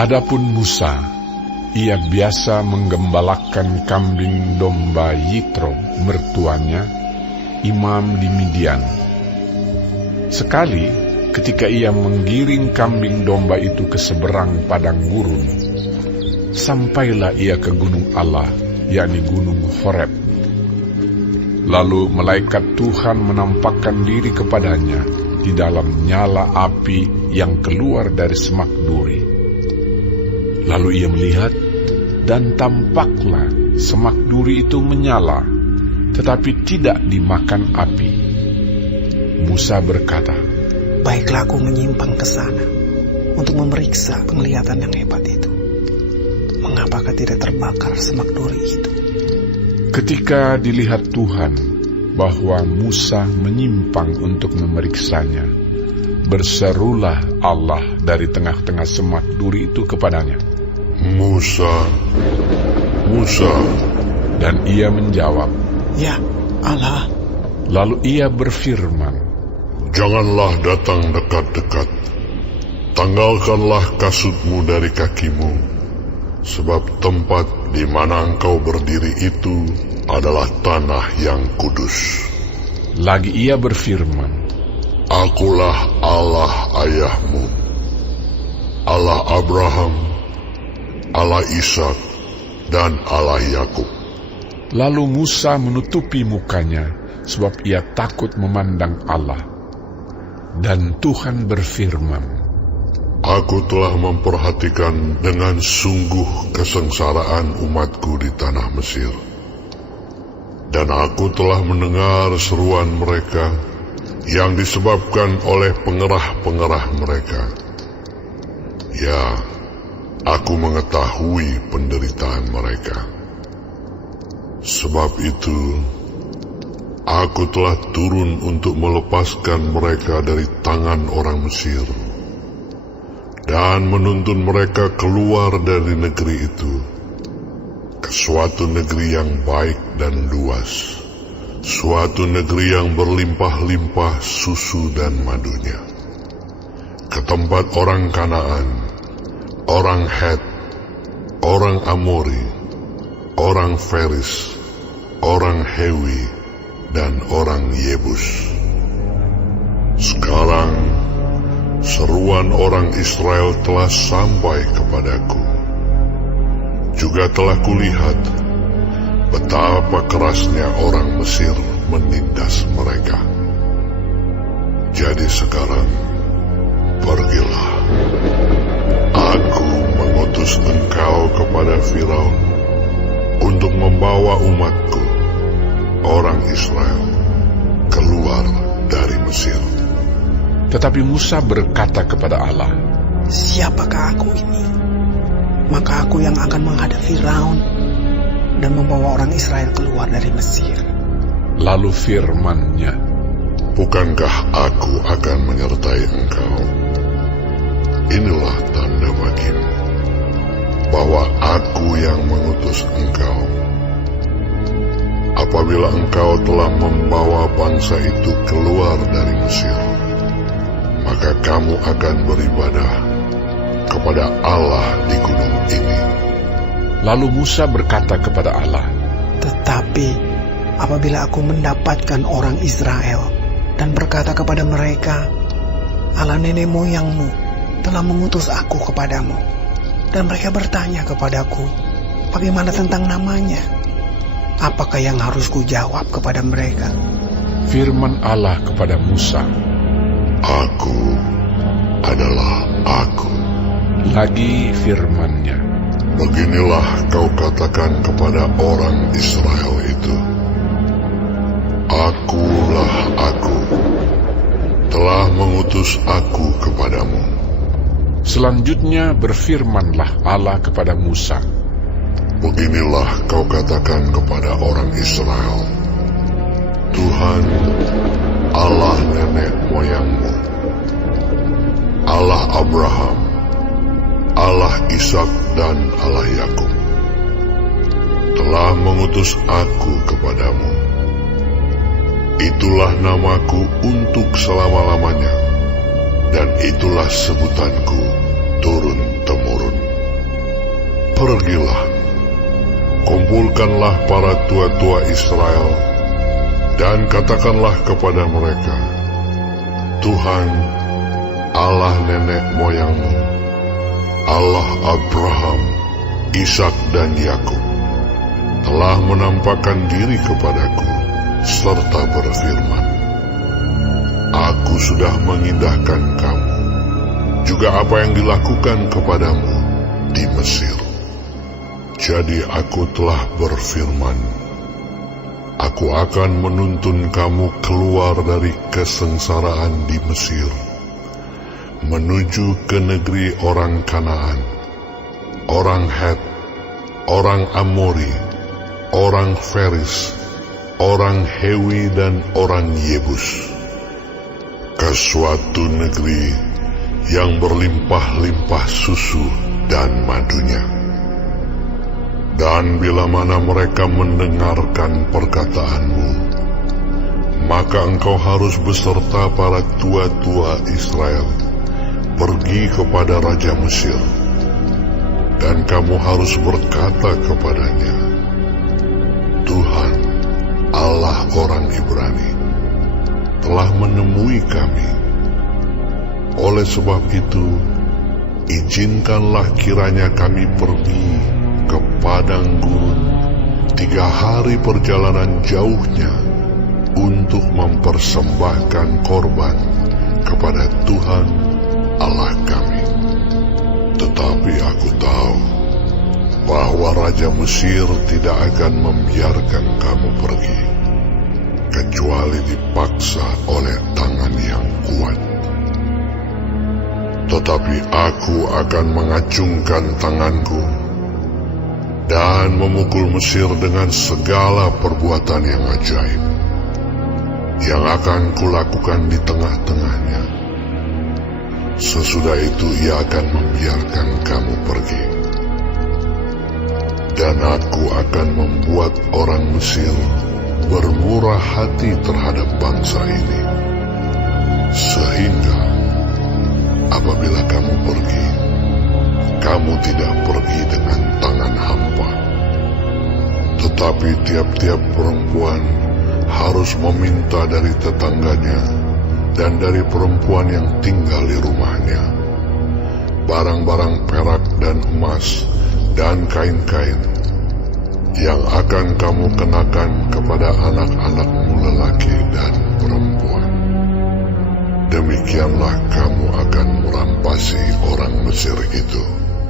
Adapun Musa, ia biasa menggembalakan kambing domba Yitro, mertuanya, imam di Midian. Sekali, ketika ia menggiring kambing domba itu ke seberang padang gurun, sampailah ia ke gunung Allah, yakni gunung Horeb. Lalu malaikat Tuhan menampakkan diri kepadanya di dalam nyala api yang keluar dari semak duri. Lalu ia melihat, dan tampaklah semak duri itu menyala, tetapi tidak dimakan api. Musa berkata, "Baiklah aku menyimpang ke sana untuk memeriksa penglihatan yang hebat itu. Mengapakah tidak terbakar semak duri itu?" Ketika dilihat Tuhan bahwa Musa menyimpang untuk memeriksanya, berserulah Allah dari tengah-tengah semak duri itu kepadanya, "Musa, Musa." Dan ia menjawab, "Ya, Allah." Lalu ia berfirman, "Janganlah datang dekat-dekat. Tanggalkanlah kasutmu dari kakimu, sebab tempat di mana engkau berdiri itu adalah tanah yang kudus." Lagi ia berfirman, "Akulah Allah ayahmu, Allah Abraham, Allah Ishak, dan Allah Yakub." Lalu Musa menutupi mukanya, sebab ia takut memandang Allah. Dan Tuhan berfirman, "Aku telah memperhatikan dengan sungguh kesengsaraan umatku di tanah Mesir. Dan aku telah mendengar seruan mereka yang disebabkan oleh pengerah-pengerah mereka. Ya, aku mengetahui penderitaan mereka. Sebab itu, aku telah turun untuk melepaskan mereka dari tangan orang Mesir dan menuntun mereka keluar dari negeri itu ke suatu negeri yang baik dan luas, suatu negeri yang berlimpah-limpah susu dan madunya, ke tempat orang Kanaan, orang Het, orang Amori, orang Feris, orang Hewi, dan orang Yebus. Sekarang seruan orang Israel telah sampai kepadaku. Juga telah kulihat betapa kerasnya orang Mesir menindas mereka. Jadi sekarang, pergilah. Aku mengutus engkau kepada Firaun untuk membawa umatku, orang Israel, keluar dari Mesir." Tetapi Musa berkata kepada Allah, "Siapakah aku ini? Maka aku yang akan menghadap Firaun dan membawa orang Israel keluar dari Mesir." Lalu firman-Nya, "Bukankah aku akan menyertai engkau? Inilah tanda bagimu bahwa aku yang mengutus engkau. Apabila engkau telah membawa bangsa itu keluar dari Mesir, maka kamu akan beribadah kepada Allah di gunung ini." Lalu Musa berkata kepada Allah, "Tetapi apabila aku mendapatkan orang Israel dan berkata kepada mereka, Allah nenek moyangmu telah mengutus aku kepadamu, dan mereka bertanya kepadaku, bagaimana tentang namanya? Apakah yang harus kujawab kepada mereka?" firman Allah kepada Musa, "Aku adalah Aku." Lagi firman-Nya, "Beginilah kau katakan kepada orang Israel itu, Akulah Aku, telah mengutus Aku kepadamu." Selanjutnya berfirmanlah Allah kepada Musa, "Beginilah kau katakan kepada orang Israel, Tuhan, Allah nenek moyangmu, Allah Abraham, Allah Ishak, dan Allah Yakub, telah mengutus Aku kepadamu. Itulah namaku untuk selama-lamanya, dan itulah sebutanku turun-temurun. pergilah, kumpulkanlah para tua-tua Israel, dan katakanlah kepada mereka, Tuhan, Allah nenek moyangmu, Allah Abraham, Ishak dan Yakub, telah menampakkan diri kepadaku, serta berfirman, Aku sudah mengindahkan kamu, juga apa yang dilakukan kepadamu di Mesir. Jadi aku telah berfirman, Aku akan menuntun kamu keluar dari kesengsaraan di Mesir, menuju ke negeri orang Kanaan, orang Het, orang Amori, orang Feris, orang Hewi dan orang Yebus, ke suatu negeri yang berlimpah-limpah susu dan madunya. Dan bila mana mereka mendengarkan perkataanmu, maka engkau harus beserta para tua-tua Israel pergi kepada Raja Mesir, dan kamu harus berkata kepadanya, Tuhan, Allah orang Ibrani, telah menemui kami. Oleh sebab itu, izinkanlah kiranya kami pergi ke padang gurun 3 hari perjalanan jauhnya untuk mempersembahkan korban kepada Tuhan Allah kami. Tetapi aku tahu bahwa Raja Mesir tidak akan membiarkan kamu pergi, kecuali dipaksa oleh tangan yang kuat. Tetapi aku akan mengacungkan tanganku dan memukul Mesir dengan segala perbuatan yang ajaib yang akan kulakukan di tengah-tengahnya. Sesudah itu ia akan membiarkan kamu pergi. Dan aku akan membuat orang Mesir bermurah hati terhadap bangsa ini, sehingga apabila kamu pergi, kamu tidak pergi dengan tangan hampa. Tetapi tiap-tiap perempuan harus meminta dari tetangganya dan dari perempuan yang tinggal di rumahnya barang-barang perak dan emas dan kain-kain yang akan kamu kenakan kepada anak-anakmu lelaki dan perempuan. Demikianlah kamu akan merampasi orang Mesir itu.